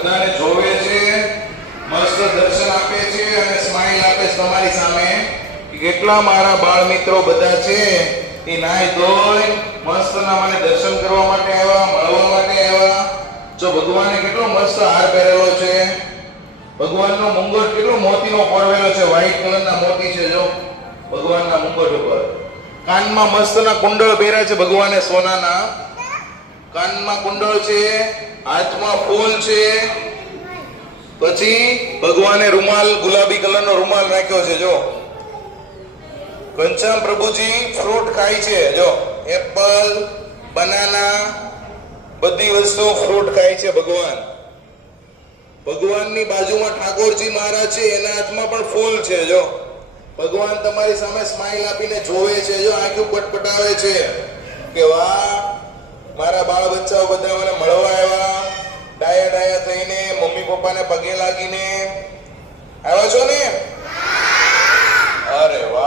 બધાને જોવે છે, મસ્ત દર્શન આપે છે અને સ્માઈલ આપે છે તમારી સામે કે કેટલા મારા બાળ મિત્રો બધા છે એ નાઈ ધોઈ મસ્તના મને દર્શન કરવા માટે આવ્યા, મળવા માટે આવ્યા. જો ભગવાને કેટલો મસ્ત હાર પહેરેલો છે, ભગવાનનો મુંગટ કેટલો મોતીનો પરવેલો છે, વ્હાઈટ કલરના મોતી છે. જો ભગવાનના મુંગટ ઉપર કાનમાં મસ્તના કુંડળ પહેર્યા છે, ભગવાને સોનાના કાનમાં કુંડળ છે, હાથમાં ફૂલ છે. પછી ભગવાને રૂમાલ, ગુલાબી કલરનો રૂમાલ રાખ્યો છે. જો ઘનશ્યામ પ્રભુજી ફ્રૂટ ખાય છે. જો એપલ, બનાના, બધી વસ્તુ ફ્રૂટ ખાય છે ભગવાન. ભગવાનની બાજુમાં ઠાકોરજી મહારાજ છે, એના હાથમાં પણ ફૂલ છે. જો ભગવાન તમારી સામે સ્માઈલ આપીને જોવે છે, જો આંખો પટપટાવે છે કે વાહ મારા બાળ બચ્ચાઓ બધા મને મળવા આવ્યા, ડાયા ડાયા થઈને મમ્મી પપ્પાને પગે લાગીને આવ્યા છો ને? અરે વાહ.